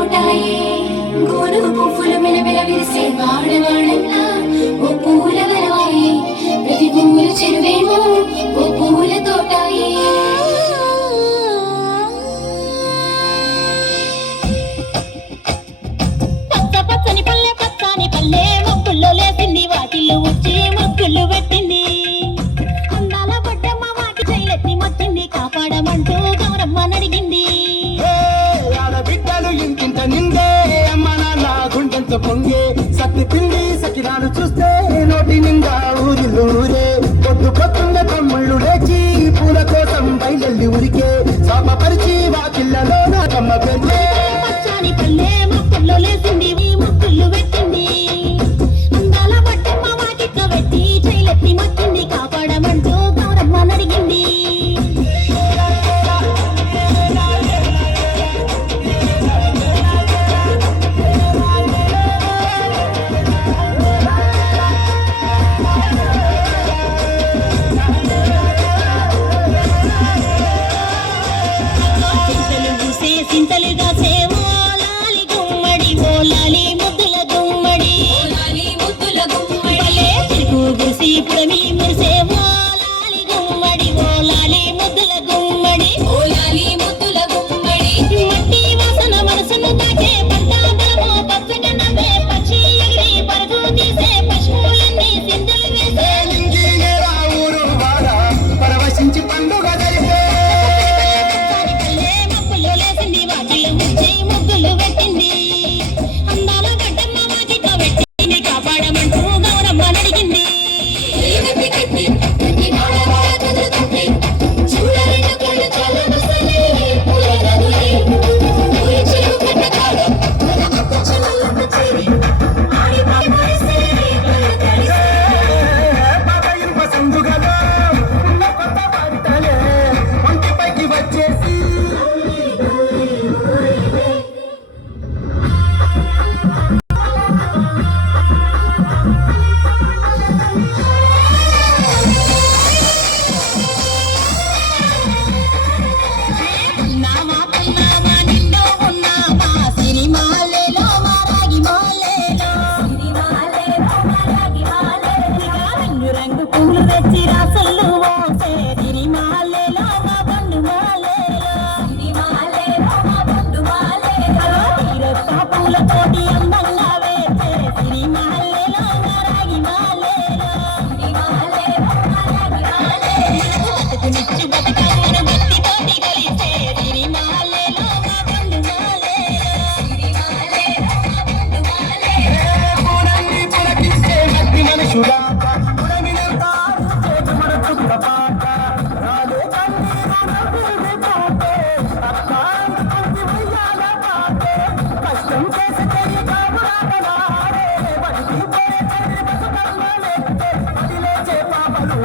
తోటాయే గోరు పువ్వులు మెలమెల విరిసే వాడవాడల్లా ఓ పూల వరవాయే ప్రతి పువ్వుల చెరువేమో ఓ పూల తోటాయే పచ్చ పచ్చని పల్లె మొక్కుల్లో లేసింది వాకిళ్ళు వచ్చి మొక్కులు పెట్టింది అందాల బొడ్డమ్మ వాకి చైలెత్తి మొచ్చింది కాపాడమంటూ గౌరమ్మ నడిగింది బిడ్డలు ఇంటింట నిందే అమ్మ నాన్న గుండెంత పొంగే సత్తి పిండి సకినాలు చూస్తే నోటి నిండా ఊరిల్లూరే పొద్దు పొద్దున్న తమ్ముళ్ళు లేచి పూల కోసం బయలెల్లి ఉరికే సాపపరిచి వాకిళ్ళలో నా కమ్మ పెళ్ళే పచ్చని పల్లె మొక్కుల్లో లేసింది మొక్కులు పెట్టింది అందాల బొడ్డమ్మ వాకిట్లో పెట్టి చైలెత్తి మొచ్చింది కాపాడమంటూ గౌరమ్మ నడిగింది చింతలుగా సేవో లాలి గుమ్మడి ఓ లాలి ముద్దుల గుమ్మడి భలే చిరుకు గుసి పుడమి మురిసే ఓ లాలి గుమ్మడి ఓ లాలి ముద్దుల గుమ్మడి మట్టి వాసన మనసును తాకే పంట బలమో పచ్చగా నవ్వే పక్షి ఎగిరి పరుగు తీసే పశువులన్నీ సింధులు వేసే ఊరు వాడ పరవశించి పండుగ జరిపే మొక్కులు లేసింది వాకిళ్ళు ముచ్చి ముగ్గులు పెట్టింది అందాల గడ్డమ్మ వాకిట్లో పెట్టింది కాపాడమంటూ గౌరమ్మ నడిగింది సందుగలో ఉన్న కొత్త పంటలే ఒంటిపైకి వచ్చేసి నామా పున్నామా నిండు ఉన్నామా సిరిమాలేలో మారాగి మాలేలో రంగు రంగు పూలు తెచ్చి రాసల్లు మోసే సిరిమాలేలో మా బండు మాలేలో తీరొక్క పూలతోటి అందంగా వేసే సిరిమాలేలో మారాగి మాలేలో బతుకునిచ్చి బతుకమ్మన భక్తితోటి కొలిసే సిరిమాలేలో మా బండు పూలన్నీ పులకించే మట్టి మనుషులా పుడమినంతారు చేతి మన చుక్క పాట రాలే కన్నీరు నవ్వులు పోతే అక్కాంతి వయ్యాల పాటే కష్టం చేసి చెయ్యి కాపురాడలాడే బతికి పోయే తల్లి బతుకమ్మ లెక్కే పడిలేచే పాపలు